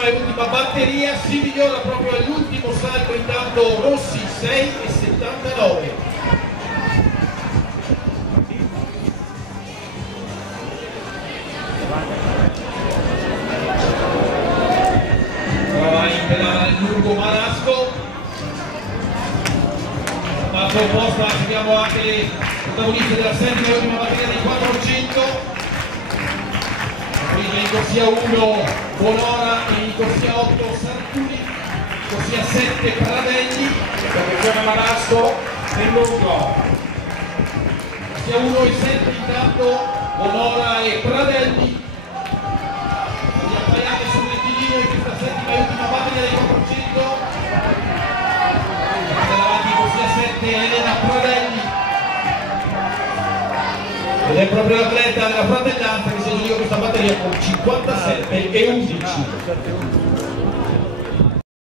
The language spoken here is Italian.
settima e ultima batteria, si migliora proprio all'ultimo salto, intanto Rossi 6,79. Prova in pedale nel lungo Marasco, ma proposta abbiamo anche le protagoniste della settima e ultima batteria dei 400. In corsia 1 Bonora e in corsia 8 Sartuni, in corsia 7 Pradelli, attenzione Marasco nel lungo, corsia 1 e 7 intanto Bonora e Pradelli, si appaiate sul rettilineo in questa settima e ultima batteria dei 400, davanti in corsia 7 Elena Pradelli, ed è proprio l'atleta della fratellanza che si aggiudica questa batteria con 57 e 11.